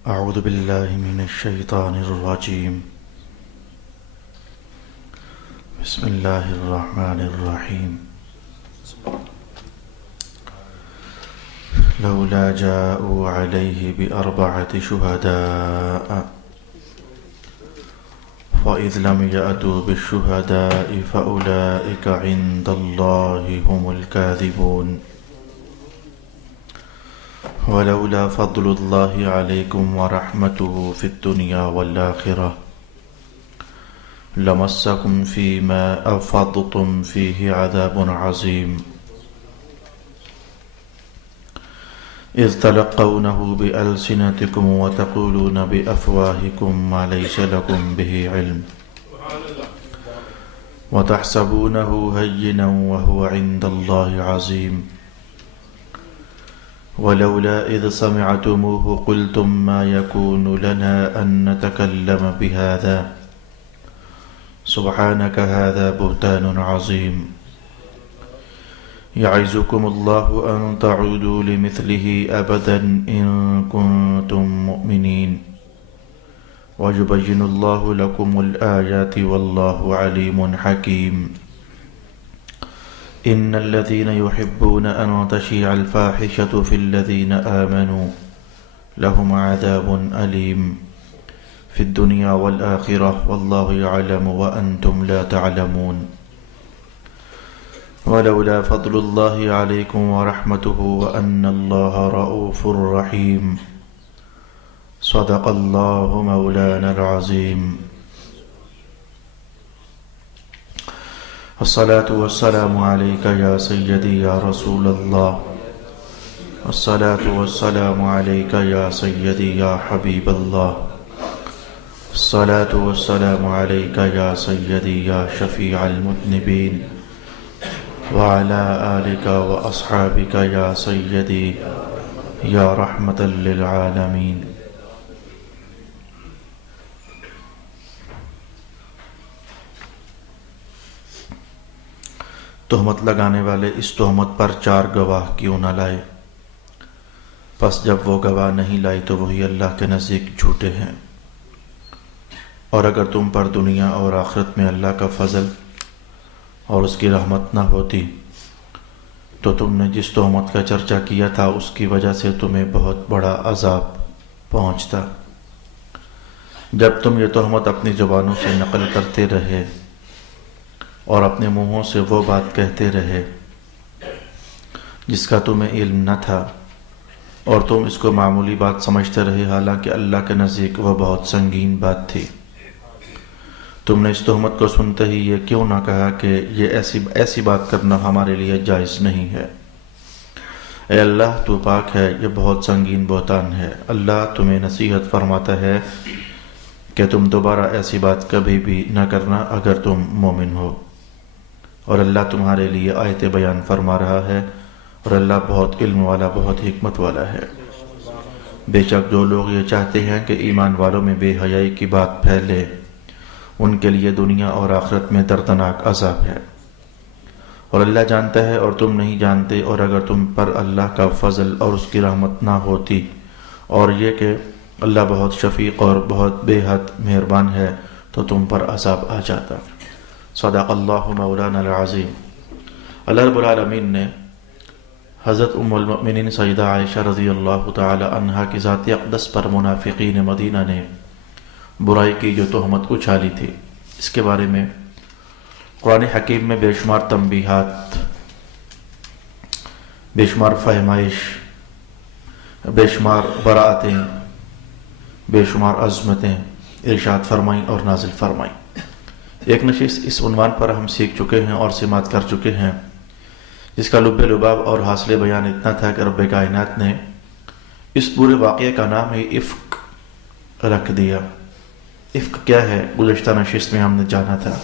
أعوذ بالله من الشيطان الرجيم. بسم الله الرحمن الرحيم. لولا جاءوا عليه بأربعة شهداء فإذ لم يأتوا بالشهداء فأولئك عند الله هم الكاذبون. ولولا فضل الله عليكم ورحمته في الدنيا والآخرة لمسكم فيما أفضتم فيه عذاب عظيم إذ تلقونه بألسنتكم وتقولون بأفواهكم ما ليس لكم به علم وتحسبونه هينا وهو عند الله عظيم. ولولا إذ سمعتموه قلتم ما يكون لنا أن نتكلم بهذا سبحانك هذا بهتان عظيم. يعظكم الله أن تعودوا لمثله أبدا إن كنتم مؤمنين ويبين الله لكم الآيات والله عليم حكيم. إن الذين يحبون أن تشيع الفاحشة في الذين آمنوا لهم عذاب أليم في الدنيا والآخرة والله يعلم وأنتم لا تعلمون. ولولا فضل الله عليكم ورحمته وأن الله رؤوف رحيم. صدق الله مولانا العظيم. الصلاة والسلام عليك يا سيدي يا رسول الله. الصلاة والسلام عليك يا سيدي يا حبيب الله. الصلاة والسلام عليك يا سيدي يا شفيع المذنبين وعلى آلك وأصحابك يا سيدي يا رحمة للعالمين. تہمت لگانے والے اس تہمت پر 4 گواہ کیوں نہ لائے؟ پس جب وہ گواہ نہیں لائی تو وہی اللہ کے نزدیک جھوٹے ہیں. اور اگر تم پر دنیا اور آخرت میں اللہ کا فضل اور اس کی رحمت نہ ہوتی تو تم نے جس تہمت کا چرچا کیا تھا اس کی وجہ سے تمہیں بہت بڑا عذاب پہنچتا. جب تم یہ تہمت اپنی زبانوں سے نقل کرتے رہے اور اپنے منہوں سے وہ بات کہتے رہے جس کا تمہیں علم نہ تھا اور تم اس کو معمولی بات سمجھتے رہے حالانکہ اللہ کے نزدیک وہ بہت سنگین بات تھی. تم نے اس تہمت کو سنتے ہی یہ کیوں نہ کہا کہ یہ ایسی بات کرنا ہمارے لیے جائز نہیں ہے؟ اے اللہ تو پاک ہے، یہ بہت سنگین بہتان ہے. اللہ تمہیں نصیحت فرماتا ہے کہ تم دوبارہ ایسی بات کبھی بھی نہ کرنا اگر تم مومن ہو. اور اللہ تمہارے لیے آیت بیان فرما رہا ہے اور اللہ بہت علم والا بہت حکمت والا ہے. بے شک جو لوگ یہ چاہتے ہیں کہ ایمان والوں میں بے حیائی کی بات پھیلے ان کے لیے دنیا اور آخرت میں دردناک عذاب ہے. اور اللہ جانتا ہے اور تم نہیں جانتے. اور اگر تم پر اللہ کا فضل اور اس کی رحمت نہ ہوتی اور یہ کہ اللہ بہت شفیق اور بہت بے حد مہربان ہے تو تم پر عذاب آ جاتا. صدق اللہ مولانا العظیم. اللہ رب العالمین نے حضرت ام المؤمنین سیدہ عائشہ رضی اللہ تعالی عنہا کی ذات اقدس پر منافقین مدینہ نے برائی کی جو تہمت اچھالی تھی، اس کے بارے میں قرآن حکیم میں بے شمار تنبیہات، بے شمار فہمائش، بے شمار براءتیں، بے شمار عظمتیں ارشاد فرمائیں اور نازل فرمائیں. ایک نشست اس عنوان پر ہم سیکھ چکے ہیں اور سماعت کر چکے ہیں جس کا لب لباب اور حاصل بیان اتنا تھا کہ رب کائنات نے اس پورے واقعے کا نام ہی افک رکھ دیا. افک کیا ہے گزشتہ نشست میں ہم نے جانا تھا.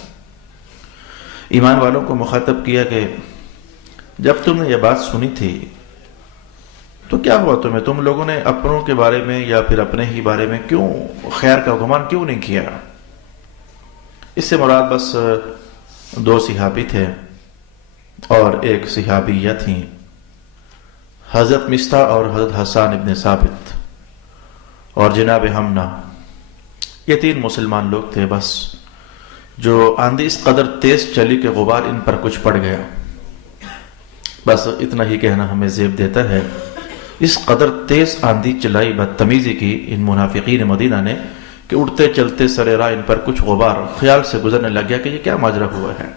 ایمان والوں کو مخاطب کیا کہ جب تم نے یہ بات سنی تھی تو کیا ہوا تمہیں؟ تم لوگوں نے اپنوں کے بارے میں یا پھر اپنے ہی بارے میں کیوں خیر کا گمان کیوں نہیں کیا؟ اس سے مراد بس 2 صحابی تھے اور ایک صحابیہ تھیں، حضرت مصطح اور حضرت حسان ابن ثابت. اور جناب ہمنا، یہ 3 مسلمان لوگ تھے بس، جو آندھی اس قدر تیز چلی کہ غبار ان پر کچھ پڑ گیا. بس اتنا ہی کہنا ہمیں زیب دیتا ہے. اس قدر تیز آندھی چلائی، بدتمیزی کی ان منافقین مدینہ نے کہ اڑتے چلتے سر راہ ان پر کچھ غبار خیال سے گزرنے لگ گیا کہ یہ کیا ماجرا ہوا ہے.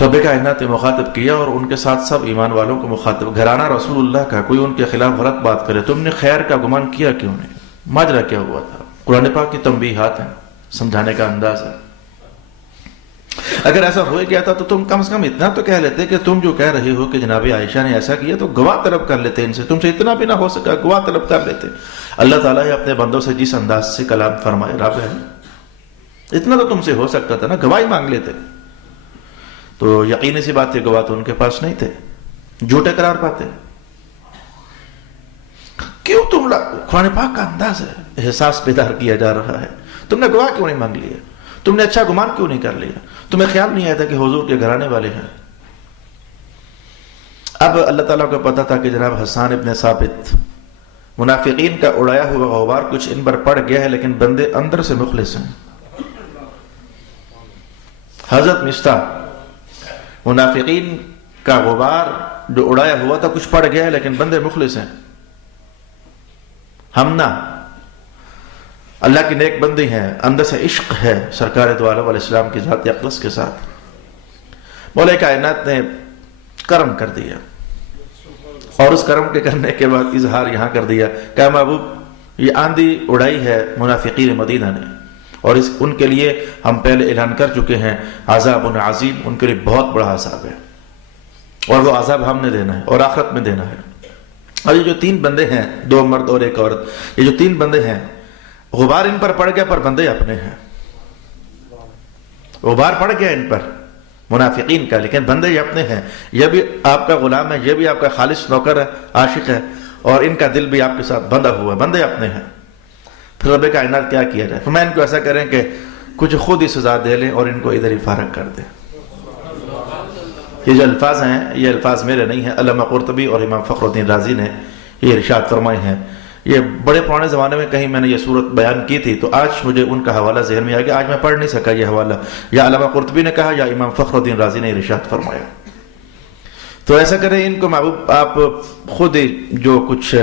رب کائنات نے مخاطب کیا اور ان کے ساتھ سب ایمان والوں کو مخاطب، گھرانہ رسول اللہ کا کوئی ان کے خلاف غلط بات کرے تم نے خیر کا گمان کیا کیوں نہیں؟ ماجرا کیا ہوا تھا؟ قرآن پاک کی تنبیہات ہیں، سمجھانے کا انداز ہے. اگر ایسا ہو گیا تھا تو تم کم سے کم اتنا تو کہہ لیتے کہ تم جو کہہ رہے ہو کہ جناب عائشہ نے ایسا کیا تو گواہ طلب کر لیتے ان سے. تم سے اتنا بھی نہ ہو سکا، گواہ طلب کر لیتے. اللہ تعالیٰ نے اپنے بندوں سے جس انداز سے کلام فرمائے رب ہے، اتنا تو تم سے ہو سکتا تھا نا، گواہی مانگ لیتے. تو یقینی سی بات ہے گواہ تو ان کے پاس نہیں تھے، جھوٹے قرار پاتے. کیوں تم قرآن پاک کا انداز ہے، احساس بیدار کیا جا رہا ہے. تم نے گواہ کیوں نہیں مانگ لیا؟ تم نے اچھا گمان کیوں نہیں کر لیا؟ تمہیں خیال نہیں آیا تھا کہ حضور کے گھرانے والے ہیں؟ اب اللہ تعالیٰ کو پتا تھا کہ جناب حسان ابن ثابت، منافقین کا اڑایا ہوا غبار کچھ ان پر پڑ گیا ہے لیکن بندے اندر سے مخلص ہیں. حضرت مستہ، منافقین کا غبار جو اڑایا ہوا تھا کچھ پڑ گیا ہے لیکن بندے مخلص ہیں. ہمنا اللہ کی نیک بندی ہیں، اندر سے عشق ہے سرکار دو عالم علیہ السلام کی ذات اقدس کے ساتھ. مولا کائنات نے کرم کر دیا اور اس کرم کے کرنے کے بعد اظہار یہاں کر دیا کہ محبوب یہ آندھی اڑائی ہے منافقین مدینہ نے، اور ان کے لیے ہم پہلے اعلان کر چکے ہیں عذاب عظیم، ان کے لیے بہت بڑا عذاب ہے اور وہ عذاب ہم نے دینا ہے اور آخرت میں دینا ہے. اور یہ جو 3 بندے ہیں، 2 مرد اور 1 عورت، یہ جو 3 بندے ہیں، غبار ان پر پڑ گیا پر بندے اپنے ہیں. غبار پڑ گیا ان پر منافقین کا لیکن بندے یہ اپنے ہیں. یہ بھی آپ کا غلام ہے، یہ بھی آپ کا خالص نوکر ہے، عاشق ہے، اور ان کا دل بھی آپ کے ساتھ بندھا ہوا ہے، بندے اپنے ہیں. پھر رب کائنات کیا کیا جائے؟ فرمایا ان کو ایسا کریں کہ کچھ خود ہی سزا دے لیں اور ان کو ادھر ہی فارغ کر دیں. یہ جو الفاظ ہیں یہ الفاظ میرے نہیں ہیں، علامہ قرطبی اور امام فخر الدین رازی نے یہ ارشاد فرمائے ہیں. یہ بڑے پرانے زمانے میں کہیں میں نے یہ صورت بیان کی تھی تو آج مجھے ان کا حوالہ ذہن میں آ گیا، آج میں پڑھ نہیں سکا یہ حوالہ. یا علامہ قرطبی نے کہا یا امام فخر الدین رازی نے ارشاد فرمایا. تو ایسا کریں ان کو محبوب آپ خود ہی جو کچھ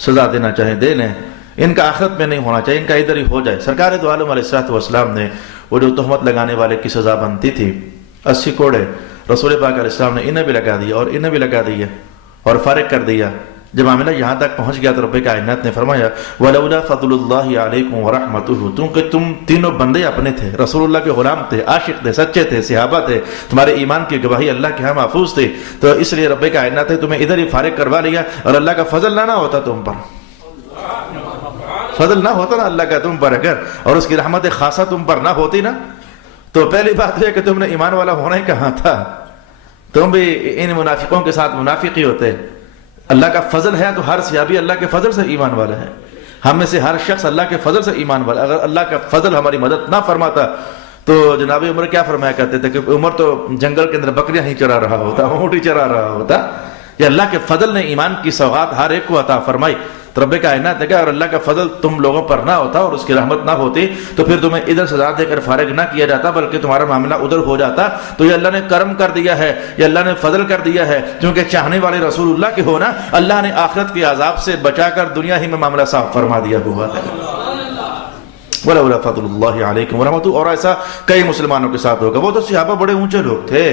سزا دینا چاہیں دے لیں، ان کا آخرت میں نہیں ہونا چاہیے، ان کا ادھر ہی ہو جائے. سرکار دو عالم علیہ السلام نے وہ جو تہمت لگانے والے کی سزا بنتی تھی 80 کوڑے رسول پاک علیہ السلام نے انہیں بھی لگا دیا اور انہیں بھی لگا دیا اور فارغ کر دیا. جب معاملہ یہاں تک پہنچ گیا تو رب کائنات نے فرمایا وَلَوْلَا فَضْلُ اللَّهِ عَلَيْكُمْ وَرَحْمَتُهُ، تم کہ تم تینوں بندے اپنے تھے، رسول اللہ کے غلام تھے، عاشق تھے، سچے تھے، صحابہ تھے، تمہارے ایمان کی گواہی اللہ کے ہاں محفوظ تھی، تو اس لیے رب کائنات نے تمہیں ادھر ہی فارغ کروا لیا. اور اللہ کا فضل نہ ہوتا تم پر، فضل نہ ہوتا نا اللہ کا تم پر اگر، اور اس کی رحمت خاصہ تم پر نہ ہوتی نا، تو پہلی بات ہے کہ تم نے ایمان والا ہونا ہی کہاں تھا، تم بھی ان منافقوں کے ساتھ منافق ہی ہوتے. اللہ کا فضل ہے تو ہر صحابی اللہ کے فضل سے ایمان والا ہے، ہم میں سے ہر شخص اللہ کے فضل سے ایمان والا. اگر اللہ کا فضل ہماری مدد نہ فرماتا تو جناب عمر کیا فرمایا کرتے تھے کہ عمر تو جنگل کے اندر بکریاں ہی چرا رہا ہوتا، اونٹ ہی چرا رہا ہوتا. یہ اللہ کے فضل نے ایمان کی سوغات ہر ایک کو عطا فرمائی. تو رب کائنات نے کہا اور اللہ کا فضل تم لوگوں پر نہ ہوتا اور اس کی رحمت نہ ہوتی تو پھر تمہیں ادھر سزا دے کر فارغ نہ کیا جاتا بلکہ تمہارا معاملہ ادھر ہو جاتا. تو یہ اللہ نے کرم کر دیا ہے، یہ اللہ نے فضل کر دیا ہے، کیونکہ چاہنے والے رسول اللہ کے ہونا اللہ نے آخرت کے عذاب سے بچا کر دنیا ہی میں معاملہ صاف فرما دیا ہوا ہے. وَلَوْلَا فَضْلُ اللَّهِ عَلَيْكُمْ وَرَحْمَتُهُ. اور ایسا کئی مسلمانوں کے ساتھ ہوگا. وہ تو صحابہ بڑے اونچے لوگ تھے،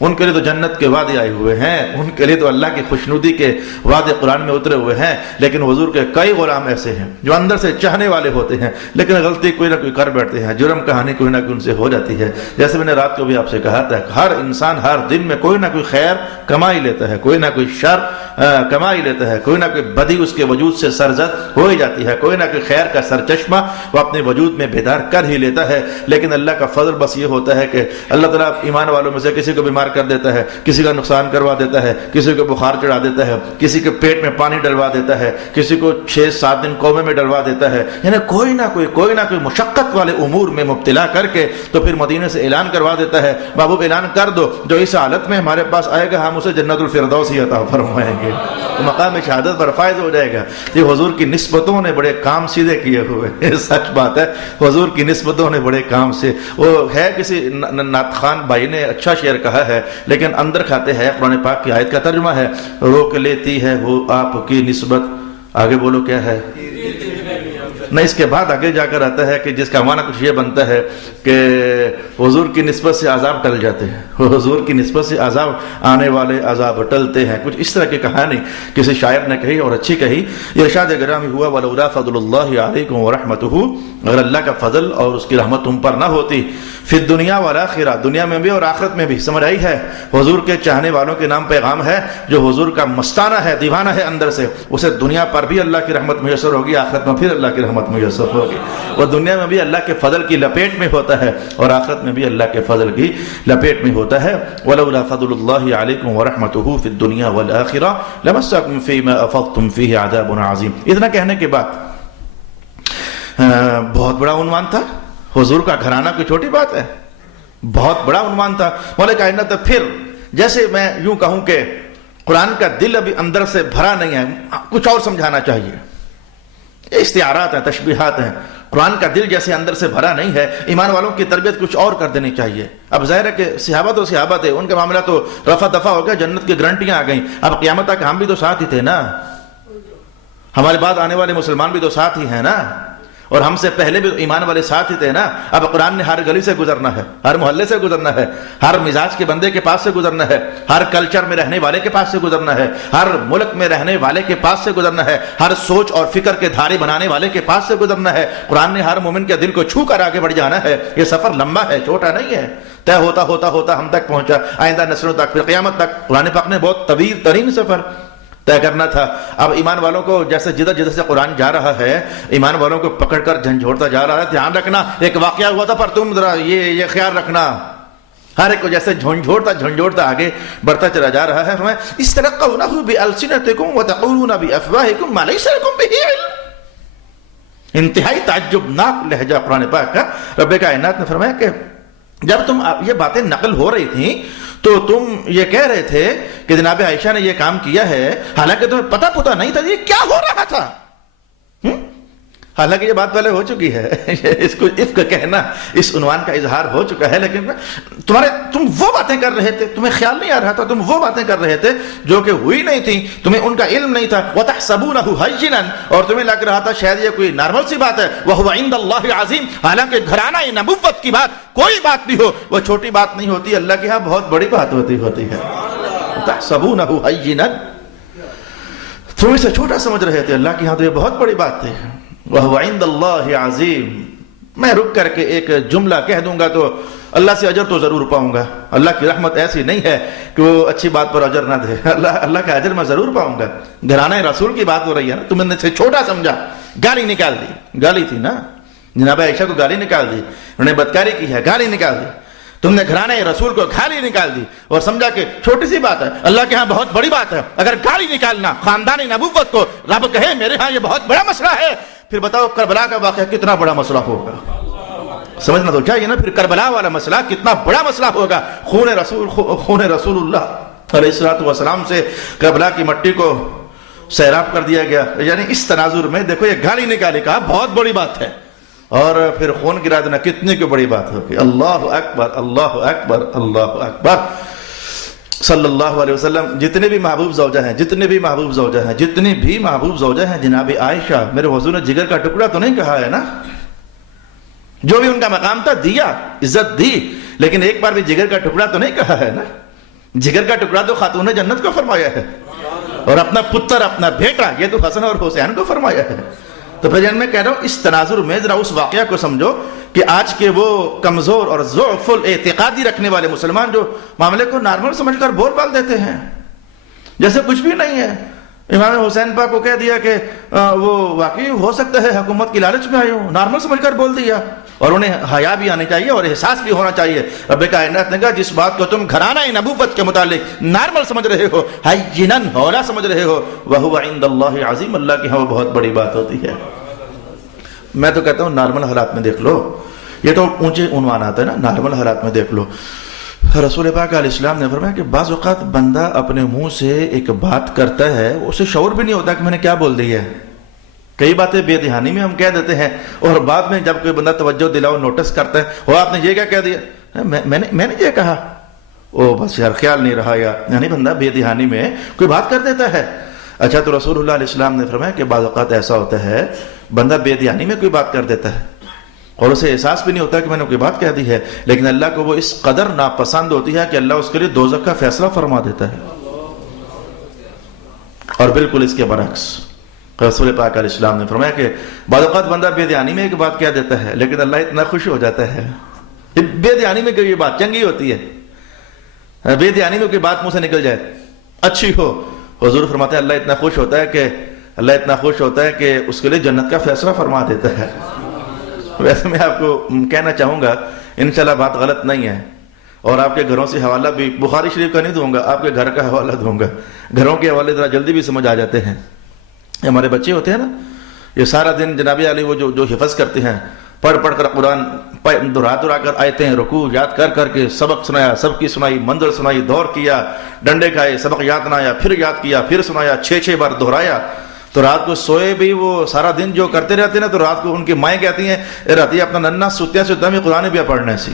ان کے لیے تو جنت کے وعدے آئے ہوئے ہیں، ان کے لیے تو اللہ کی خوشنودی کے وعدے قرآن میں اترے ہوئے ہیں. لیکن حضور کے کئی غلام ایسے ہیں جو اندر سے چاہنے والے ہوتے ہیں لیکن غلطی کوئی نہ کوئی کر بیٹھتے ہیں، جرم کہانی کوئی نہ کوئی ان سے ہو جاتی ہے. جیسے میں نے رات کو بھی آپ سے کہا تھا ہر انسان ہر دن میں کوئی نہ کوئی خیر کما ہی لیتا ہے، کوئی نہ کوئی شر کما ہی لیتا ہے، کوئی نہ کوئی بدی اس کے وجود سے سرزد ہو ہی جاتی ہے، کوئی نہ کوئی خیر کا سرچشمہ وہ اپنے وجود میں بیدار کر ہی لیتا ہے. لیکن اللہ کا فضل بس یہ ہوتا ہے کہ اللہ تعالیٰ ایمان والوں میں سے کسی کو بیماری بیمار کر دیتا ہے، کسی کا نقصان کروا دیتا ہے، کسی کو بخار چڑھا دیتا ہے، کسی کے پیٹ میں پانی ڈلوا دیتا ہے، کسی کو 6-7 دن کومے میں ڈلوا دیتا ہے، یعنی کوئی نہ کوئی مشقت والے امور میں مبتلا کر کے تو پھر مدینے سے اعلان کروا دیتا ہے، محبوب اعلان کر دو جو اس حالت میں ہمارے پاس آئے گا ہم اسے جنت الفردوس ہی عطا فرمائیں گے، تو مقام شہادت پر فائز ہو جائے گا۔ یہ حضور کی نسبتوں نے بڑے کام سیدھے کیے ہوئے، سچ بات ہے، حضور کی نسبتوں نے بڑے کام سے، وہ ہے کسی نعت خوان بھائی نے اچھا شعر کہا ہے لیکن اندر کھاتے ہے، قرآن پاک کی آیت کا ترجمہ ہے، روک لیتی ہے وہ آپ کی نسبت، آگے بولو کیا ہے، نہیں اس کے بعد آگے جا کر آتا ہے کہ جس کا معنی کچھ یہ بنتا ہے کہ حضور کی نسبت سے عذاب ٹل جاتے ہیں، حضور کی نسبت سے عذاب آنے والے عذاب ٹلتے ہیں، کچھ اس طرح کی کہانی کسی شاعر نے کہی اور اچھی کہی۔ یہ ارشاد گرامی ہوا وَلَوْلَا فَضْلُ اللَّهِ عَلَيْكُمْ وَرَحْمَتُهُ، اگر اللہ کا فضل اور اس کی رحمت تم پر نہ ہوتی، فی الدنیا والآخرہ، دنیا میں بھی اور آخرت میں بھی، سمجھ آئی ہے؟ حضور کے چاہنے والوں کے نام پیغام ہے، جو حضور کا مستانہ ہے، دیوانہ ہے اندر سے، اسے دنیا پر بھی اللہ کی رحمت میسر ہوگی، آخرت میں پھر اللہ کی رحمت میسر ہوگی، وہ دنیا میں بھی اللہ کے فضل کی لپیٹ میں ہوتا ہے اور آخرت میں بھی اللہ کے فضل کی لپیٹ میں ہوتا ہے۔ وَلَوْلَا فَضْلُ اللَّهِ عَلَيْكُمْ وَرَحْمَتُهُ فِي الدُّنْيَا وَالْآخِرَةِ لَمَسَّكُمْ فِي مَا أَفَضْتُمْ فِيهِ عَذَابٌ عَظِيمٌ۔ اتنا کہنے کے بعد بہت بڑا عنوان تھا، حضور کا گھرانہ کوئی چھوٹی بات ہے، بہت بڑا عنوان تھا۔ مولا کائنات پھر جیسے میں یوں کہوں کہ قرآن کا دل ابھی اندر سے بھرا نہیں ہے، کچھ اور سمجھانا چاہیے، استعارات ہیں، تشبیہات ہیں، قرآن کا دل جیسے اندر سے بھرا نہیں ہے، ایمان والوں کی تربیت کچھ اور کر دینی چاہیے۔ اب ظاہر ہے کہ صحابہ تو صحابہ تھے، ان کا معاملہ تو رفع دفع ہو گیا، جنت کی گارنٹیاں آ گئیں، اب قیامت تک ہم بھی تو ساتھ ہی تھے نا، ہمارے بعد آنے والے مسلمان بھی تو ساتھ ہی ہیں نا، اور ہم سے پہلے بھی ایمان والے ساتھ ہی تھے نا۔ اب قرآن نے ہر گلی سے گزرنا ہے، ہر محلے سے گزرنا ہے، ہر مزاج کے بندے کے پاس سے گزرنا ہے، ہر کلچر میں رہنے والے کے پاس سے گزرنا ہے، ہر ملک میں رہنے والے کے پاس سے گزرنا ہے، ہر سوچ اور فکر کے دھارے بنانے والے کے پاس سے گزرنا ہے۔ قرآن نے ہر مومن کے دل کو چھو کر آگے بڑھ جانا ہے، یہ سفر لمبا ہے، چھوٹا نہیں ہے، طے ہوتا ہوتا ہوتا ہم تک پہنچا، آئندہ نسلوں تک، پھر قیامت تک۔ قرآن پاک نے بہت طویل ترین سفر طے کرنا تھا۔ اب ایمان والوں کو جیسے جدھر جدھر سے قرآن جا رہا ہے، ایمان والوں کو پکڑ کر جھنجھوڑتا جا رہا ہے۔ دھیان رکھنا، ایک واقعہ ہوا تھا پر تم ذرا یہ خیال رکھنا، ہر ایک کو جیسے جھنجھوڑتا آگے بڑھتا چلا جا رہا ہے۔ فرمایا استرقونه بألسنتكم وتقولون بأفواهكم ما ليس لكم به علم۔ انتہائی تعجبناک لہجہ قرآن پاک کا۔ رب کائنات نے فرمایا کہ جب تم یہ باتیں نقل ہو رہی تھیں تو تم یہ کہہ رہے تھے کہ جناب عائشہ نے یہ کام کیا ہے، حالانکہ تمہیں پتہ نہیں تھا یہ کیا ہو رہا تھا۔ حالانکہ یہ بات پہلے ہو چکی ہے، اس کو افک کہنا، اس عنوان کا اظہار ہو چکا ہے، لیکن تم وہ باتیں کر رہے تھے، تمہیں خیال نہیں آ رہا تھا، تم وہ باتیں کر رہے تھے جو کہ ہوئی نہیں تھی، تمہیں ان کا علم نہیں تھا۔ وَتَحْسَبُونَهُ هَيِّنًا، اور تمہیں لگ رہا تھا شاید یہ کوئی نارمل سی بات ہے، وَهُوَ عِندَ اللَّهِ عَظِيمٌ، حالانکہ گھرانہ نبوت کی بات کوئی بات بھی ہو وہ چھوٹی بات نہیں ہوتی، اللہ کے ہاں بہت بڑی بات ہوتی ہے۔ وَتَحْسَبُونَهُ هَيِّنًا، تم اسے چھوٹا سمجھ رہے تھے، اللہ کے ہاں تو یہ بہت بڑی بات تھی۔ وَهُوَ عِندَ اللَّهِ عَظِيمٌ، میں رک کر کے ایک جملہ کہہ دوں گا تو اللہ سے اجر تو ضرور پاؤں گا۔ اللہ کی رحمت ایسی نہیں ہے کہ وہ اچھی بات پر اجر نہ دے، اللہ کا اجر میں ضرور پاؤں گا۔ گھرانہ رسول کی بات ہو رہی ہے نا، تم نے اسے چھوٹا سمجھا، گالی نکال دی، گالی تھی نا، جناب عائشہ کو گالی نکال دی، انہوں نے بدکاری کی ہے، گالی نکال دی، تم نے گھرانہ رسول کو گالی نکال دی اور سمجھا کہ چھوٹی سی بات ہے، اللہ کے ہاں بہت بڑی بات ہے۔ اگر گالی نکالنا خاندان نبوت کو رب کہے میرے ہاں یہ بہت بڑا مسئلہ ہے، پھر بتاؤ کربلا کا واقعہ کتنا بڑا مسئلہ ہوگا، سمجھنا تو چاہیے نا۔ پھر کربلا والا مسئلہ کتنا بڑا مسئلہ ہوگا، خون رسول اللہ علیہ الصلوۃ والسلام سے کربلا کی مٹی کو سیراب کر دیا گیا، یعنی اس تناظر میں دیکھو یہ گالی نکالی کہا بہت بڑی بات ہے، اور پھر خون گرا دینا کتنی کی بڑی بات ہوگی۔ اللہ اکبر، اللہ اکبر، اللہ اکبر۔ صلی اللہ علیہ وسلم جتنے بھی محبوب زوجہ ہیں، جتنی بھی محبوب زوجہ ہیں، جناب عائشہ میرے حضور نے جگر کا ٹکڑا تو نہیں کہا ہے نا، جو بھی ان کا مقام تھا دیا، عزت دی، لیکن ایک بار بھی جگر کا ٹکڑا تو نہیں کہا ہے نا۔ جگر کا ٹکڑا تو خاتون جنت کو فرمایا ہے، اور اپنا پتر، اپنا بیٹا، یہ تو حسن اور حسین کو فرمایا ہے۔ تو پھر میں کہہ رہا ہوں اس تناظر میں ذرا اس واقعہ کو سمجھو کہ آج کے وہ کمزور اور ضعف الاعتقادی رکھنے والے مسلمان جو معاملے کو نارمل سمجھ کر بول بال دیتے ہیں جیسے کچھ بھی نہیں ہے، امام حسین پاک کو کہہ دیا کہ وہ واقعی ہو سکتا ہے حکومت کی لالچ میں آئے ہوں، نارمل سمجھ کر بول دیا، اور انہیں حیا بھی آنی چاہیے اور احساس بھی ہونا چاہیے۔ رب کائنات نے کہا جس بات کو تم گھرانہ نبوت کے متعلق نارمل سمجھ رہے ہو، ہینن ہولا سمجھ رہے ہو، وَهُوَ عِندَ اللَّهِ عَظِيمٌ، اللہ کی ہاں وہ بہت بڑی بات ہوتی ہے۔ میں تو کہتا ہوں نارمل حالات میں دیکھ لو، یہ تو اونچے عنوانات ہیں نا، نارمل حالات میں دیکھ لو۔ رسول پاک علیہ السلام نے فرمایا کہ بعض اوقات بندہ اپنے منہ سے ایک بات کرتا ہے، اسے شعور بھی نہیں ہوتا کہ میں نے کیا بول دی ہے۔ کئی باتیں بے دہانی میں ہم کہہ دیتے ہیں، اور بعد میں جب کوئی بندہ توجہ دلاؤ نوٹس کرتا ہے، وہ آپ نے یہ کیا کہہ دیا، میں نے یہ کہا، او بس یار خیال نہیں رہا، یعنی بندہ بے دہانی میں کوئی بات کر دیتا ہے۔ اچھا تو رسول اللہ علیہ السلام نے فرمایا کہ بعض اوقات ایسا ہوتا ہے بندہ بے دہانی میں کوئی بات کر دیتا ہے اور اسے احساس بھی نہیں ہوتا کہ میں نے کوئی بات کہہ دی ہے، لیکن اللہ کو وہ اس قدر ناپسند ہوتی ہے کہ اللہ اس کے لیے دوزخ کا فیصلہ فرما دیتا ہے۔ اور بالکل اس کے برعکس رسول پاک علیہ السلام نے فرمایا کہ بعض اوقات بندہ بے دہانی میں ایک بات کہہ دیتا ہے، لیکن اللہ اتنا خوش ہو جاتا ہے، بے دہانی میں کوئی بات چنگی ہوتی ہے، بے دہانی میں کوئی بات منہ سے نکل جائے اچھی ہو، حضور فرماتے ہیں اللہ اتنا خوش ہوتا ہے کہ اس کے لیے جنت کا فیصلہ فرما دیتا ہے۔ ویسے میں آپ کو کہنا چاہوں گا انشاءاللہ بات غلط نہیں ہے، اور آپ کے گھروں سے حوالہ بھی بخاری شریف کا نہیں دوں گا، آپ کے گھر کا حوالہ دوں گا، گھروں کے حوالے ذرا جلدی بھی سمجھ آ جاتے ہیں۔ ہمارے بچے ہوتے ہیں نا، یہ سارا دن جناب علی وہ جو حفظ کرتے ہیں، پڑھ کر قرآن دہرا کر آیتیں رکوع یاد کر کے سبق سنایا، سب کی سنائی، منظر سنائی، دور کیا، ڈنڈے کھائے، سبق یاد نہ آیا، پھر یاد کیا، پھر سنایا، 6 بار دہرایا، تو رات کو سوئے بھی وہ سارا دن جو کرتے رہتے ہیں نا، تو رات کو ان کی مائیں کہتی ہیں راتی اپنا ننّا سوتیا میں قرآن بھی پڑھنے سی،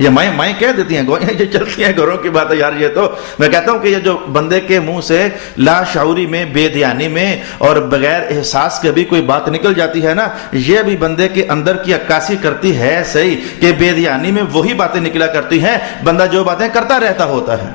یہ مائیں کہہ دیتی ہیں، گوئیں یہ چلتی ہیں گھروں کی بات ہے یار۔ یہ تو میں کہتا ہوں کہ یہ جو بندے کے منہ سے لا شعوری میں، بے دھیانی میں اور بغیر احساس کے بھی کوئی بات نکل جاتی ہے نا، یہ بھی بندے کے اندر کی عکاسی کرتی ہے صحیح کہ بے دھیانی میں وہی باتیں نکلا کرتی ہیں، بندہ جو باتیں کرتا رہتا ہوتا ہے،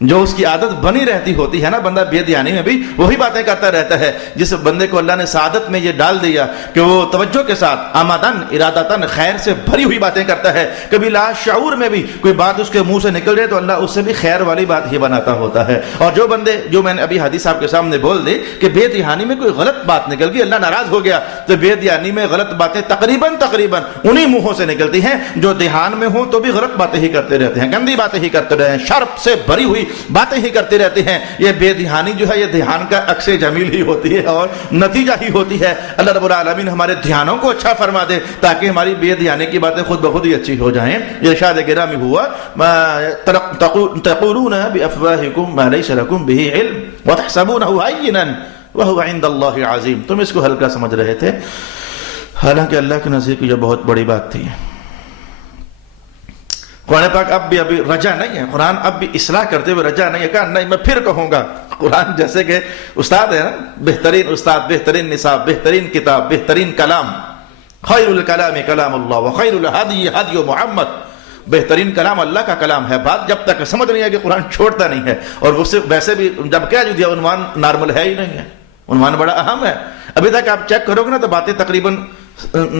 جو اس کی عادت بنی رہتی ہوتی ہے نا، بندہ بے دھیانی میں بھی وہی باتیں کرتا رہتا ہے۔ جس بندے کو اللہ نے سعادت میں یہ ڈال دیا کہ وہ توجہ کے ساتھ آمدن ارادتن خیر سے بھری ہوئی باتیں کرتا ہے، کبھی لا شعور میں بھی کوئی بات اس کے منہ سے نکل جائے تو اللہ اس سے بھی خیر والی بات ہی بناتا ہوتا ہے۔ اور جو بندے، جو میں نے ابھی حدیث آپ کے سامنے بول دی کہ بے دھیانی میں کوئی غلط بات نکل گئی، اللہ ناراض ہو گیا، تو بے دھیانی میں غلط باتیں تقریباً انہی منہوں سے نکلتی ہیں جو دھیان میں ہوں تو بھی غلط باتیں ہی کرتے رہتے ہیں، گندی باتیں ہی کرتے رہتے ہیں، شرف سے بھری ہوئی باتیں ہی کرتے رہتے ہیں۔ یہ بے دھیانی جو ہے یہ دھیان کا عکس جمیل ہی ہوتی ہے اور نتیجہ ہی ہوتی ہے۔ اللہ رب العالمین ہمارے دھیانوں کو اچھا فرما دے تاکہ ہماری بے دھیانی کی باتیں خود بخود ہی اچھی ہو جائیں۔ ارشاد گرامی ہوا تقولون بافواہکم ما لیس لکم بہ علم وتحسبونہ ہینا وہو عند اللہ عظیم، تم اس کو ہلکا سمجھ رہے تھے، حالانکہ اللہ کے نزدیک یہ بہت بڑی بات تھی۔ قرآن پاک اب بھی ابھی رجا نہیں ہے، قرآن اب بھی اصلاح کرتے ہوئے رجا نہیں ہے، کہا نہیں میں پھر کہوں گا۔ قرآن جیسے کہ استاد ہے نا، بہترین استاد، بہترین نصاب، بہترین کتاب، بہترین کلام، خیر الکلام کلام اللہ وخیر الہدی ہدی محمد، بہترین کلام اللہ کا کلام ہے۔ بات جب تک سمجھ نہیں ہے کہ قرآن چھوڑتا نہیں ہے، اور ویسے بھی جب کیا جو دیا عنوان نارمل ہے ہی نہیں ہے، عنوان بڑا اہم ہے۔ ابھی تک آپ چیک کرو گے نا تو باتیں تقریباً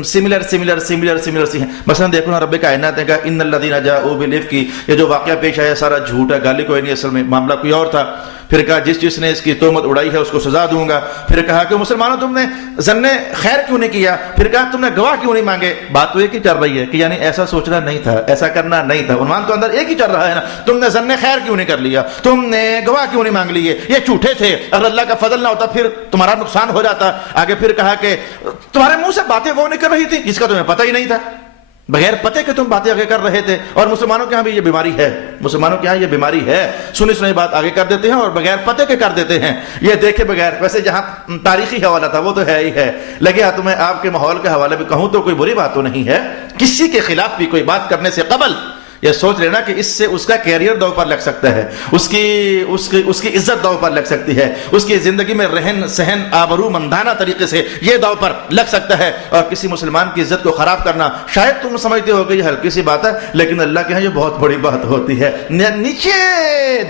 سملر سی ہیں۔ مثلا دیکھو نا، رب کائنات نے کہا ان الذین جاؤوا بالافک، یہ جو واقعہ پیش آیا سارا جھوٹ ہے، گالی کوئی نہیں، اصل میں معاملہ کوئی اور تھا۔ پھر کہا جس نے اس کی تہمت اڑائی ہے اس کو سزا دوں گا۔ پھر کہا کہ مسلمانوں تم نے ظن خیر کیوں نہیں کیا، پھر کہا تم نے گواہ کیوں نہیں مانگے۔ بات تو ایک ہی چل رہی ہے کہ یعنی ایسا سوچنا نہیں تھا، ایسا کرنا نہیں تھا، عنوان تو اندر ایک ہی چل رہا ہے نا، تم نے ظن خیر کیوں نہیں کر لیا، تم نے گواہ کیوں نہیں مانگ لیے، یہ جھوٹے تھے، اگر اللہ کا فضل نہ ہوتا پھر تمہارا نقصان ہو جاتا۔ آگے پھر کہا کہ تمہارے منہ سے باتیں وہ نکل رہی تھی جس کا تمہیں پتہ ہی نہیں تھا، بغیر پتے کہ تم باتیں آگے کر رہے تھے۔ اور مسلمانوں کے ہاں بھی یہ بیماری ہے، مسلمانوں کے ہاں یہ بیماری ہے، سنی بات آگے کر دیتے ہیں اور بغیر پتے کے کر دیتے ہیں، یہ دیکھے بغیر۔ ویسے جہاں تاریخی حوالہ تھا وہ تو ہے ہی ہے، لیکن ہاں تمہیں آپ کے ماحول کا حوالہ بھی کہوں تو کوئی بری بات تو نہیں ہے۔ کسی کے خلاف بھی کوئی بات کرنے سے قبل یہ سوچ لینا کہ اس سے اس کا کیریئر داؤ پر لگ سکتا ہے، اس کی عزت داؤ پر لگ سکتی ہے، اس کی زندگی میں رہن سہن آبرو مندانہ طریقے سے یہ داؤ پر لگ سکتا ہے۔ اور کسی مسلمان کی عزت کو خراب کرنا شاید تم سمجھتے ہو کہ یہ ہلکی سی بات ہے، لیکن اللہ کے ہاں یہ بہت بڑی بات ہوتی ہے۔ نیچے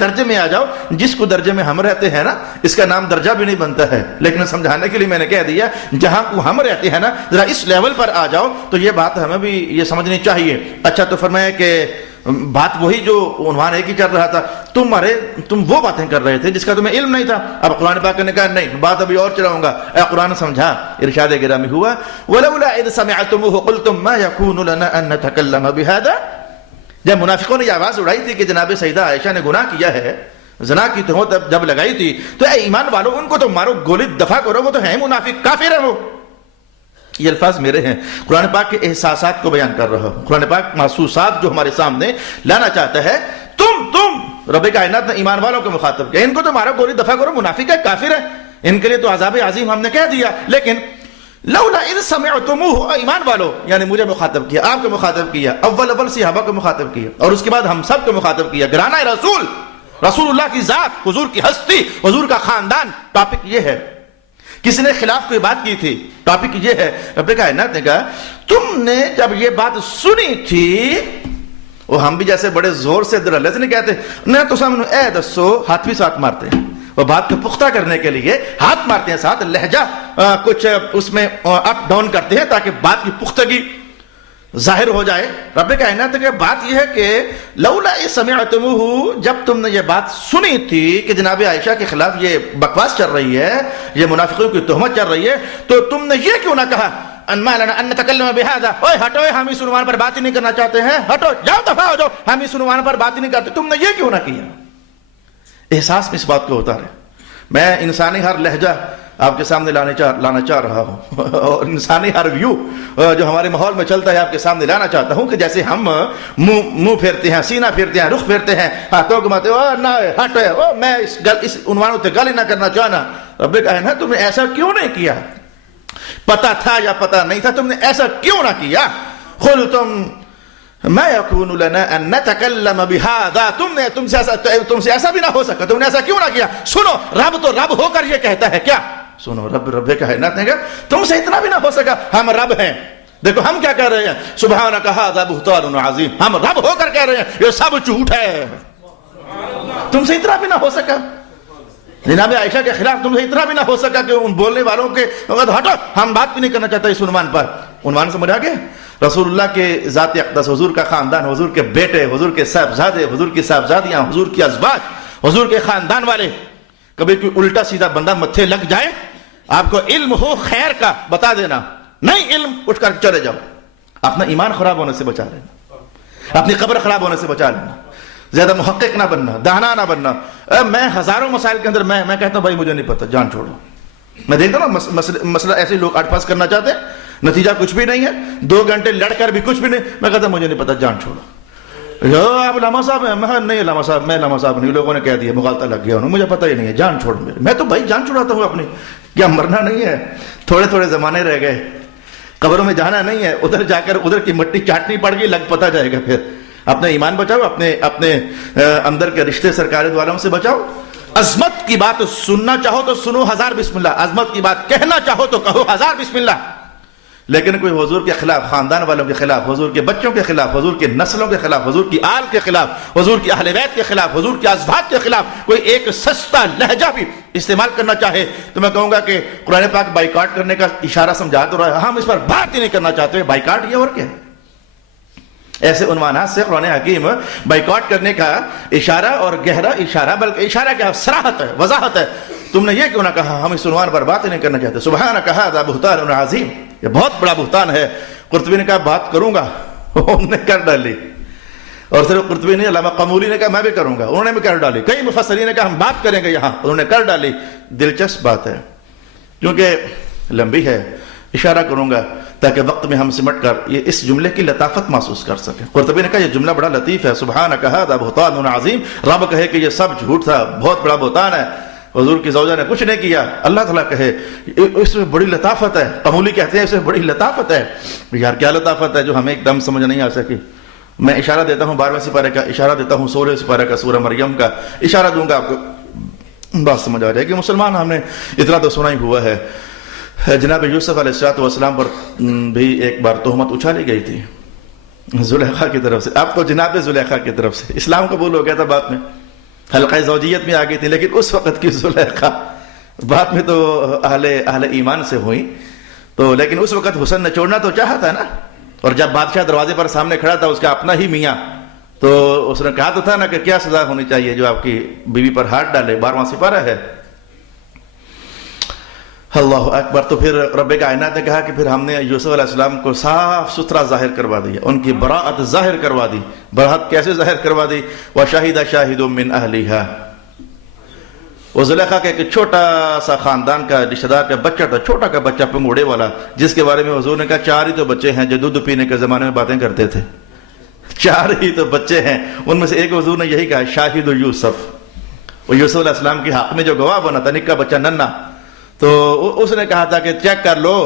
درجے میں آ جاؤ، جس کو درجے میں ہم رہتے ہیں نا، اس کا نام درجہ بھی نہیں بنتا ہے، لیکن سمجھانے کے لیے میں نے کہہ دیا جہاں کو ہم رہتے ہیں نا، ذرا اس لیول پر آ جاؤ تو یہ بات ہمیں بھی یہ سمجھنی چاہیے۔ اچھا تو فرمایا کہ بات وہی جو عنوان ایک ہی چل رہا تھا، تم وہ باتیں کر رہے تھے جس کا تمہیں علم نہیں تھا. اب قرآن پاک نے کہا نہیں، بات ابھی اور چلاؤں گا. اے قرآن سمجھا. ارشاد گرامی ہوا وَلَوْلَا إِذْ سَمِعْتُمُوهُ قُلْتُمْ مَا يَكُونُ لَنَا أَن نَّتَكَلَّمَ بِهَذَا. جب منافقوں نے یہ آواز اڑائی تھی کہ جناب سیدہ عائشہ نے گناہ کیا ہے، زنا کی تہمت جب لگائی تھی، تو اے ایمان والو ان کو تو مارو، گولی دفع کرو، وہ تو ہیں منافق، کافر ہیں وہ. یہ الفاظ میرے ہیں، قرآن پاک کے احساسات کو بیان کر رہا ہوں. قرآن پاک محسوسات جو ہمارے سامنے لانا چاہتا ہے. تم رب کائنات نے ایمان والوں کو مخاطب کیا، ان کو تو مارو، گولی دفع کرو، منافق ہے، کافر ہے، ان کے لیے تو عذاب عظیم ہم نے کہہ دیا. لیکن لولا اذ سمعتموه، ایمان والو یعنی مجھے مخاطب کیا، آپ کو مخاطب کیا، اول صحابہ کو مخاطب کیا، اور اس کے بعد ہم سب کو مخاطب کیا. گرانا رسول اللہ کی ذات، حضور کی ہستی، حضور کا خاندان. ٹاپک یہ ہے. کسی نے خلاف کوئی بات کی تھی، ٹاپک یہ ہے. رب کائنات نے کہا تم نے جب یہ بات سنی تھی، وہ ہم بھی جیسے بڑے زور سے درلے سے نہیں کہتے نہ تو سامنے اے دسو، ہاتھ بھی ساتھ مارتے ہیں. وہ بات کو پختہ کرنے کے لیے ہاتھ مارتے ہیں، ساتھ لہجہ کچھ اس میں اپ ڈاؤن کرتے ہیں تاکہ بات کی پختگی ظاہر ہو جائے. رب کائنات کی بات یہ ہے کہ لولا سمعتموہ، جب تم نے یہ بات سنی تھی کہ جناب عائشہ کے خلاف یہ بکواس چل رہی ہے، یہ منافقوں کی تہمت چل رہی ہے، تو تم نے یہ کیوں نہ کہا ان ما لنا ان نتکلم بهذا، اوے ہٹو، ہم اس عنوان پر بات ہی نہیں کرنا چاہتے ہیں، ہٹو، جاؤ دفع ہو جاؤ، ہم اس عنوان پر بات ہی نہیں کرتے. تم نے یہ کیوں نہ کیا؟ احساس میں اس بات کو اتارے. میں انسانی ہر لہجہ آپ کے سامنے لانا چاہ رہا ہوں، اور انسانی ہر ویو جو ہمارے ماحول میں چلتا ہے آپ کے سامنے لانا چاہتا ہوں، کہ جیسے ہم منہ پھیرتے ہیں، سینہ پھیرتے ہیں، رخ پھیرتے ہیں، ہاتھوں گھماتے ہیں، نہ ہٹ ہے، میں اس عنوان سے گل ہی نہ کرنا چاہنا. رب کہنا تم نے ایسا کیوں نہیں کیا؟ پتا تھا یا پتا نہیں تھا، تم نے ایسا کیوں نہ کیا؟ قلتم ما يكون لنا ان نتكلم بهذا، تم سے ایسا بھی نہ ہو سکا، تم نے ایسا کیوں نہ کیا؟ سنو، رب تو رب ہو کر یہ کہتا ہے کیا؟ سنو، رب کائنات نے کہا تم سے اتنا بھی نہ ہو سکا، ہم رب ہیں. دیکھو ہم کیا کہہ رہے ہیں، سبحانک ھذا بہتان عظیم، ہم رب ہو کر کہہ رہے ہیں یہ سب جھوٹ ہے. تم سے اتنا بھی نہ ہو سکا جناب عائشہ کے خلاف، تم سے اتنا بھی نہ ہو سکا کہ ان بولنے والوں کے ہٹو، ہم بات بھی نہیں کرنا چاہتے اس عنوان پر. عنوان سمجھ آ گیا؟ رسول اللہ کے ذات اقدس، حضور کا خاندان، حضور کے بیٹے، حضور کے صاحبزادے، حضور کی صاحبزادیاں، حضور کی ازواج، حضور کے خاندان والے. کبھی کوئی الٹا سیدھا بندہ متھے لگ جائے، آپ کو علم ہو خیر کا بتا دینا، نہیں علم اٹھ کر چلے جاؤ. اپنا ایمان خراب ہونے سے بچا لینا، اپنی قبر خراب ہونے سے بچا لینا، زیادہ محقق نہ بننا، دانا نہ بننا. میں ہزاروں مسائل کے اندر میں کہتا ہوں بھائی مجھے نہیں پتا، جان چھوڑو. میں دیکھتا ہوں مسئلہ ایسے لوگ اٹ پاس کرنا چاہتے ہیں، نتیجہ کچھ بھی نہیں ہے، 2 گھنٹے لڑ کر بھی کچھ بھی نہیں. میں کہتا ہوں مجھے نہیں پتا، جان چھوڑو. آپ علامہ صاحب ہیں؟ میں نہیں علامہ صاحب، میں علامہ صاحب نہیں، لوگوں نے کہہ دیا، مغالطہ لگ گیا انہوں، مجھے پتہ ہی نہیں ہے، جان چھوڑ میرے. میں تو بھائی جان چھڑاتا ہوں اپنی، کیا مرنا نہیں ہے؟ تھوڑے زمانے رہ گئے، قبروں میں جانا نہیں ہے، ادھر جا کر ادھر کی مٹی چاٹنی پڑ گئی، لگ پتہ جائے گا. پھر اپنے ایمان بچاؤ، اپنے اندر کے رشتے سرکار والوں سے بچاؤ. عظمت کی بات سننا چاہو تو سنو 1000 بسم اللہ، عظمت کی بات کہنا چاہو تو کہو 1000 بسم اللہ. لیکن کوئی حضور کے خلاف، خاندان والوں کے خلاف، حضور کے بچوں کے خلاف، حضور کے نسلوں کے خلاف، حضور کی آل کے خلاف، حضور کی اہل بیت کے خلاف، حضور کی ازواج کے خلاف کوئی ایک سستا لہجہ بھی استعمال کرنا چاہے تو میں کہوں گا کہ قرآن پاک بائیکاٹ کرنے کا اشارہ سمجھا تو رہا ہے، ہم اس پر بات ہی نہیں کرنا چاہتے. بائیکاٹ یہ اور کیا ہے؟ ایسے عنوانات سے قرآن حکیم بائیکاٹ کرنے کا اشارہ، اور گہرا اشارہ، بلکہ اشارہ کیا، صراحت ہے، وضاحت ہے. تم نے یہ کیوں نہ کہا ہم اس عنوان پر بات ہی نہیں کرنا چاہتے. سبحانک ھذا بہتان عظیم، یہ بہت بڑا بہتان ہے. قرطبی نے کہا بات کروں گا، انہوں نے کر ڈالی. اور صرف قرطبی نہیں، علامہ قمولی نے کہا میں بھی کروں گا، انہوں نے بھی کر ڈالی. کئی مفسرین نے کہا ہم بات کریں گے یہاں، انہوں نے کر ڈالی. دلچسپ بات ہے کیونکہ لمبی ہے، اشارہ کروں گا تاکہ وقت میں ہم سمٹ کر یہ اس جملے کی لطافت محسوس کر سکیں. قرطبی نے کہا یہ جملہ بڑا لطیف ہے، سبحانک ھذا بہتان عظیم. رب کہے کہ یہ سب جھوٹ تھا، بہت بڑا بہتان ہے. حضور کی زوجہ نے کچھ نہیں کیا، اللہ تعالیٰ کہے اس میں بڑی لطافت ہے. قمولی کہتے ہیں اس میں بڑی لطافت ہے. یار کیا لطافت ہے جو ہمیں ایک دم سمجھ نہیں آ سکی. میں اشارہ دیتا ہوں 12ویں سپارے کا، اشارہ دیتا ہوں 16ویں سپارے کا، سورہ مریم کا اشارہ دوں گا، آپ کو بات سمجھ آ جائے گی. مسلمان ہم نے اتنا تو سنا ہی ہوا ہے، جناب یوسف علیہ السلام پر بھی ایک بار تہمت اچھالی گئی تھی زلیخا کی طرف سے. اب تو جناب زلیخا کی طرف سے اسلام قبول ہو گیا تھا، بعد میں حلقہ زوجیت میں آ گئی تھی، لیکن اس وقت کی زلیخا بعد میں تو اہل ایمان سے ہوئی تو، لیکن اس وقت حسن نے چھوڑنا تو چاہا تھا نا. اور جب بادشاہ دروازے پر سامنے کھڑا تھا، اس کا اپنا ہی میاں تو اس نے کہا تو تھا نا کہ کیا سزا ہونی چاہیے جو آپ کی بیوی پر ہاتھ ڈالے، 12واں سپارہ ہے۔ اللہ اکبر۔ تو پھر رب کائنات نے کہا کہ پھر ہم نے یوسف علیہ السلام کو صاف ستھرا ظاہر کروا دیا، ان کی براءت ظاہر کروا دی۔ براءت کیسے ظاہر کروا دی؟ وَشَهِدَ شَاهِدٌ مِّنْ أَهْلِهَا، وہ زلیخا کا ایک چھوٹا سا خاندان کا رشتہ دار کا بچہ تھا، چھوٹا کا بچہ پنگوڑے والا، جس کے بارے میں حضور نے کہا 4 ہی تو بچے ہیں جو دودھ پینے کے زمانے میں باتیں کرتے تھے، 4 ہی تو بچے ہیں، ان میں سے ایک حضور نے یہی کہا شاہد یوسف، وہ یوسف علیہ السلام کے حق میں جو گواہ بنا تھا، نکا بچہ ننا، تو اس نے کہا تھا کہ چیک کر لو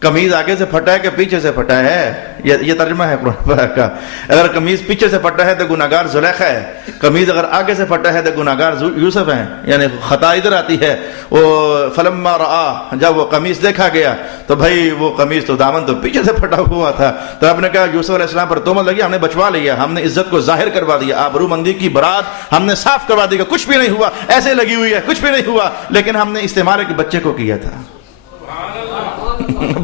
قمیض آگے سے پھٹا ہے کہ پیچھے سے پھٹا ہے، یہ ترجمہ ہے قرآن کا۔ اگر قمیض پیچھے سے پھٹا ہے تو گناہگار زلیخا ہے، قمیض اگر آگے سے پھٹا ہے تو گناہگار یوسف ہیں، یعنی خطا ادھر آتی ہے۔ وہ فلما رآ، جب وہ قمیض دیکھا گیا تو بھائی وہ قمیض تو دامن تو پیچھے سے پھٹا ہوا تھا، تو آپ نے کہا یوسف علیہ السلام پر تہمت لگی، ہم نے بچوا لیا، ہم نے عزت کو ظاہر کروا دیا، آبرو مندی کی برات ہم نے صاف کروا دی کہ کچھ بھی نہیں ہوا، ایسے لگی ہوئی ہے، کچھ بھی نہیں ہوا، لیکن ہم نے استعمال ایک بچے کو کیا تھا۔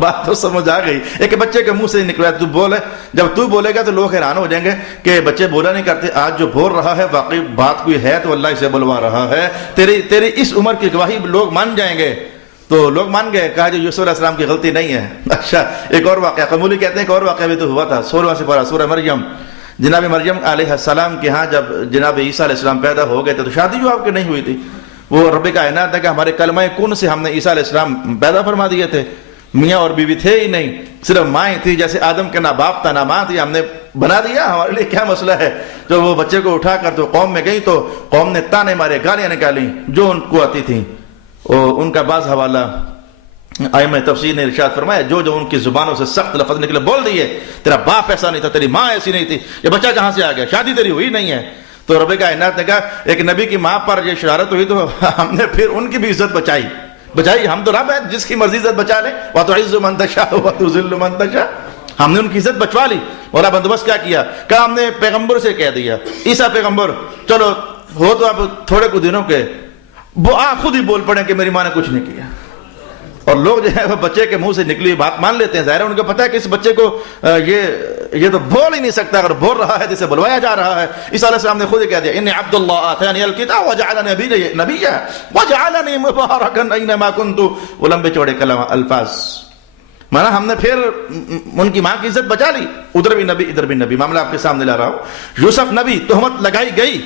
بات تو سمجھ آ گئی، ایک بچے کے منہ سے نکلا تو بولے، جب تو بولے گا تو لوگ حیران ہو جائیں گے کہ بچے بولا نہیں کرتے، آج جو بول رہا ہے واقعی بات کوئی ہے تو اللہ اسے بلوا رہا ہے، تیری اس عمر کی گواہی لوگ مان جائیں گے۔ تو لوگ مان گئے، کہا جو یوسف علیہ السلام کی غلطی نہیں ہے۔ اچھا ایک اور واقعہ قمولی کہتے ہیں، ایک اور واقعہ بھی تو ہوا تھا، 16واں سپارہ سورہ مریم۔ جناب مریم علیہ السلام کے ہاں جب جناب عیسیٰ علیہ السلام پیدا ہو گئے تھے تو شادی جو آپ کی نہیں ہوئی تھی، وہ رب کائنات نے کہ ہمارے کلمہ کن سے ہم نے عیسیٰ علیہ السلام پیدا فرما دیے تھے، میاں اور بیوی تھے ہی نہیں، صرف مائیں تھی، جیسے آدم کے نہ باپ تھا نہ ماں تھی، ہم نے بنا دیا، ہمارے لیے کیا مسئلہ ہے۔ جو وہ بچے کو اٹھا کر تو قوم میں گئی تو قوم نے تانے مارے، گالیاں نکالی جو ان کو آتی تھیں، اور ان کا بعض حوالہ ائمہ تفسیر نے ارشاد فرمایا جو ان کی زبانوں سے سخت لفظ نکلے بول دیے، تیرا باپ ایسا نہیں تھا، تیری ماں ایسی نہیں تھی، یہ بچہ کہاں سے آ گیا، شادی تیری ہوئی نہیں ہے۔ تو رب کائنات نے کہا ایک نبی کی ماں پر یہ شرارت ہوئی تو ہم نے پھر ان کی بھی عزت بچائی، ہم تو رب ہے جس کی مرضی عزت بچا لے، وَتُعِزُّ مَن تَشَاءُ وَتُذِلُّ مَن تَشَاءُ، ہم نے ان کی عزت بچوا لی۔ اور بندوبست کیا کیا؟ کہا ہم نے پیغمبر سے کہہ دیا، عیسیٰ پیغمبر چلو ہو تو اب تھوڑے کچھ دنوں کے، وہ آپ خود ہی بول پڑیں کہ میری ماں نے کچھ نہیں کیا، اور لوگ جو ہے وہ بچے کے منہ سے نکلی بات مان لیتے ہیں، ظاہر ہے ان کو پتہ ہے کہ اس بچے کو یہ تو بول ہی نہیں سکتا، اگر بول رہا ہے جسے بلوایا جا رہا ہے۔ عیسیٰ علیہ السلام نے خود ہی کہہ دیا انی عبد اللہ آتانی الکتاب وجعلنی نبیا وجعلنی مبارکا اینما کنت، وہ لمبے چوڑے کلام الفاظ، مانا ہم نے پھر ان کی ماں کی عزت بچا لی، ادھر بھی نبی ادھر بھی نبی۔ معاملہ آپ کے سامنے لا رہا ہوں، یوسف نبی، تہمت لگائی گئی،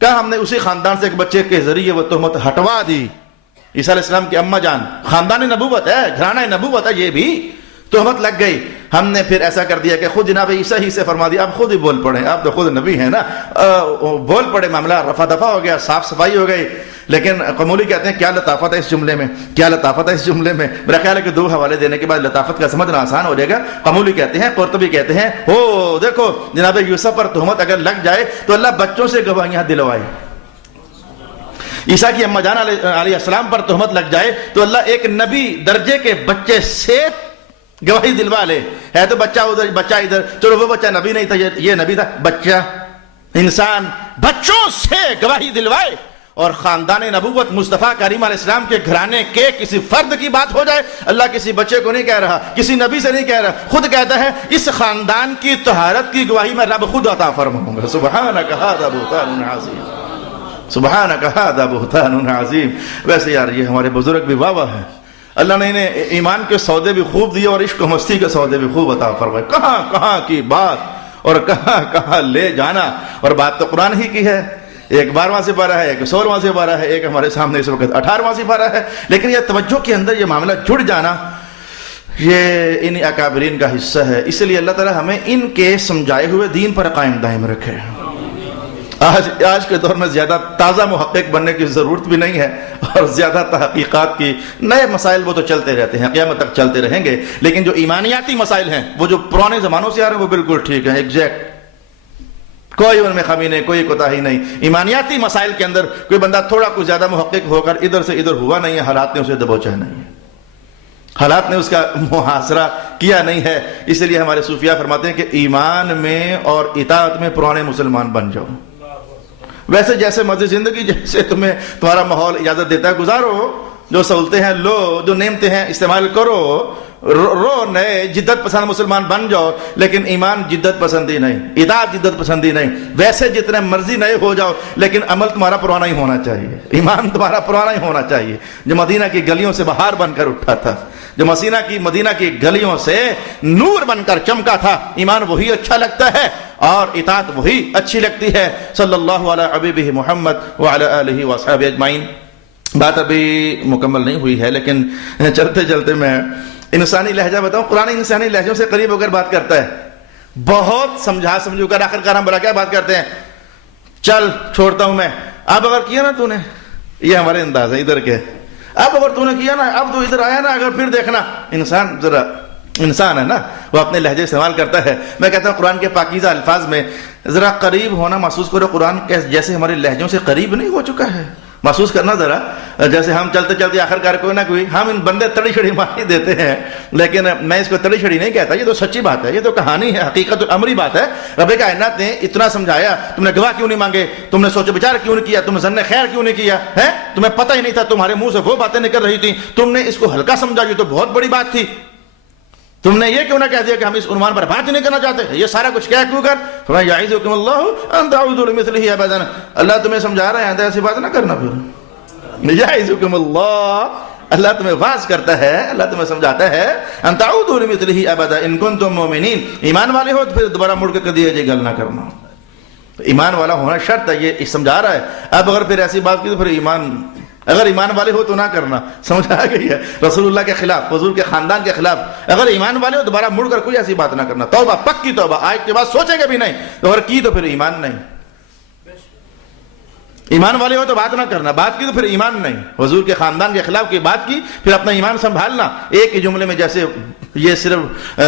کہا ہم نے اسی خاندان سے ایک بچے کے ذریعے وہ تہمت ہٹوا دی۔ عیسیٰ علیہ السلام کی اماں جان خاندان نبوت ہے، گھرانہ نبوت ہے، یہ بھی تہمت لگ گئی۔ ہم نے پھر ایسا کر دیا کہ خود جناب عیسیٰ ہی سے فرما دیا آپ خود ہی بول پڑے، آپ تو خود نبی ہیں نا، بول پڑے، معاملہ رفع دفع ہو گیا، صاف صفائی ہو گئی۔ لیکن قمولی کہتے ہیں کیا لطافت ہے اس جملے میں، کیا لطافت ہے اس جملے میں، میرا خیال ہے کہ 2 حوالے دینے کے بعد لطافت کا سمجھنا آسان ہو جائے گا۔ قمولی کہتے ہیں، قرطبی کہتے ہیں ہو دیکھو جناب یوسف پر تہمت اگر لگ جائے تو اللہ بچوں سے گواہیاں دلوائے، عیسیٰ کی اماں جان علیہ السلام پر تہمت لگ جائے تو اللہ ایک نبی درجے کے بچے سے گواہی دلوا لے، ہے تو بچہ ادھر بچہ ادھر، چلو وہ بچہ نبی نہیں تھا یہ نبی تھا، بچہ انسان بچوں سے گواہی دلوائے، اور خاندان نبوت مصطفیٰ کریم علیہ السلام کے گھرانے کے کسی فرد کی بات ہو جائے، اللہ کسی بچے کو نہیں کہہ رہا، کسی نبی سے نہیں کہہ رہا، خود کہتا ہے اس خاندان کی طہارت کی گواہی میں رب خود عطا فرماؤں گا۔ سبحانک ھذا بہتان عظیم، سبحانک ھذا بہتان عظیم۔ ویسے یار یہ ہمارے بزرگ بھی واہ واہ ہیں، اللہ نے انہیں ایمان کے سودے بھی خوب دیے اور عشق و مستی کے سودے بھی خوب عطا فرمائے، کہاں کہاں کی بات اور کہاں کہاں لے جانا، اور بات تو قرآن ہی کی ہے، ایک 12واں سپارہ ہے، ایک 16واں سپارہ ہے، ایک ہمارے سامنے اس وقت 18واں سپارہ ہے، لیکن یہ توجہ کے اندر یہ معاملہ جڑ جانا یہ ان اکابرین کا حصہ ہے۔ اس لیے اللہ تعالی ہمیں ان کے سمجھائے ہوئے دین پر قائم دائم رکھے۔ آج کے دور میں زیادہ تازہ محقق بننے کی ضرورت بھی نہیں ہے، اور زیادہ تحقیقات کی نئے مسائل وہ تو چلتے رہتے ہیں، قیامت تک چلتے رہیں گے، لیکن جو ایمانیاتی مسائل ہیں وہ جو پرانے زمانوں سے آ رہے ہیں وہ بالکل ٹھیک ہیں، ایگزیکٹ، کوئی ان میں خمی نہیں، کوئی کوتاہی نہیں۔ ایمانیاتی مسائل کے اندر کوئی بندہ تھوڑا کچھ زیادہ محقق ہو کر ادھر سے ادھر ہوا نہیں ہے، حالات نے اسے دبوچا نہیں ہے، حالات نے اس کا محاصرہ کیا نہیں ہے۔ اس لیے ہمارے صوفیاء فرماتے ہیں کہ ایمان میں اور اطاعت میں پرانے مسلمان بن جاؤ، ویسے جیسے مرضی زندگی، جیسے تمہیں تمہارا ماحول اجازت دیتا ہے گزارو، جو سہولتیں ہیں لو، جو نعمتیں ہیں استعمال کرو، رو نئے جدت پسند مسلمان بن جاؤ، لیکن ایمان جدت پسندی نہیں، اطاعت جدت پسندی نہیں. ویسے جتنے مرضی نئے ہو جاؤ لیکن عمل تمہارا پرانا ہی ہونا چاہیے، ایمان تمہارا پرانا ہی ہونا چاہیے. جو مدینہ کی گلیوں سے بہار بن کر اٹھا تھا، جو مدینہ کی گلیوں سے نور بن کر چمکا تھا، ایمان وہی اچھا لگتا ہے اور اطاعت وہی اچھی لگتی ہے. صلی اللہ علی حبیبہ محمد وعلی آلہ وصحبہ اجمعین. بات ابھی مکمل نہیں ہوئی ہے لیکن چلتے چلتے میں انسانی لہجہ بتاؤں. قرآن انسانی لہجوں سے قریب ہو کر بات کرتا ہے، بہت سمجھو کر آخر کار ہم بڑا کیا بات کرتے ہیں، چل چھوڑتا ہوں میں، اب اگر کیا نا تو نے، یہ ہمارے انداز ہے ادھر کے، اب اگر تو نے کیا نا، اب تو ادھر آیا نا، اگر پھر دیکھنا. انسان ہے نا، وہ اپنے لہجے استعمال کرتا ہے. میں کہتا ہوں قرآن کے پاکیزہ الفاظ میں ذرا قریب ہونا محسوس کرو. قرآن جیسے ہمارے لہجوں سے قریب نہیں ہو چکا ہے، محسوس کرنا ذرا. جیسے ہم چلتے چلتے آخر کار کوئی نہ کوئی ہم ان بندے تڑی چھڑی ماری دیتے ہیں، لیکن میں اس کو تڑی چھڑی نہیں کہتا، یہ تو سچی بات ہے، یہ تو کہانی ہے، حقیقت الامری بات ہے. رب کائنات نے اتنا سمجھایا، تم نے گواہ کیوں نہیں مانگے، تم نے سوچ بچار کیوں نہیں کیا، تم نے ظن خیر کیوں نہیں کیا ہے، تمہیں پتہ ہی نہیں تھا، تمہارے منہ سے وہ باتیں نکل رہی تھیں، تم نے اس کو ہلکا سمجھا، یہ تو بہت بڑی بات تھی. تم نے یہ کیوں نہ کہہ دیا کہ ہم اس عنوان پر بات نہیں کرنا چاہتے، یہ سارا کچھ کیا کیوں کر. فرمایا یعظکم اللہ ان تعودوا لمثلہ ابدا، اللہ تمہیں سمجھا رہا ہے آئندہ ایسی بات نہ کرنا. پھر یعظکم اللہ تمہیں واعظ کرتا ہے، اللہ تمہیں سمجھاتا ہے ان تعودوا لمثلہ ابدا ان کنتم مؤمنین، ایمان والے ہو تو پھر دوبارہ مڑ کے کبھی یہ گل نہ کرنا. ایمان والا ہونا شرط ہے، یہ سمجھا رہا ہے. اب اگر پھر ایسی بات کی تو پھر اگر ایمان والے ہو تو نہ کرنا، سمجھ آ گئی ہے. رسول اللہ کے خلاف، حضور کے خاندان کے خلاف، اگر ایمان والے ہو دوبارہ مڑ کر کوئی ایسی بات نہ کرنا. توبہ، پکی توبہ، آج کے بعد سوچیں گے بھی نہیں، اگر کی تو پھر ایمان نہیں. ایمان والے ہو تو بات نہ کرنا، بات کی تو پھر ایمان نہیں. حضور کے خاندان کے خلاف کی بات کی، پھر اپنا ایمان سنبھالنا. ایک ہی جملے میں جیسے یہ صرف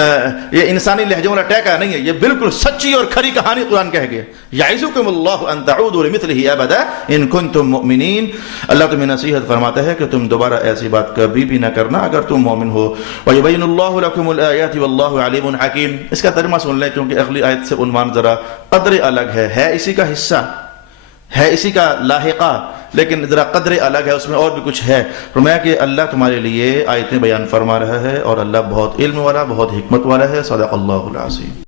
یہ انسانی لہجوں والا ٹیکا نہیں ہے، یہ بالکل سچی اور کھری کہانی قرآن کہہ گیا. یعظکم اللہ ان تعودوا لمثلہ ابدا ان کنتم مؤمنین. اللہ تمہیں نصیحت فرماتا ہے کہ تم دوبارہ ایسی بات کبھی بھی نہ کرنا اگر تم مومن ہو. وَيُبَيِّنُ اللَّهُ لَكُمُ الْآيَاتِ وَاللَّهُ عَلِيمٌ حَكِيمٌ. اس کا ترجمہ سن لیں کیونکہ اگلی آیت سے عنوان ذرا قدر الگ ہے اسی کا حصہ ہے، اسی کا لاحقہ، لیکن ذرا قدر الگ ہے، اس میں اور بھی کچھ ہے. فرمایا کہ اللہ تمہارے لیے آیتیں بیان فرما رہا ہے اور اللہ بہت علم والا، بہت حکمت والا ہے. صدق اللہ العظیم.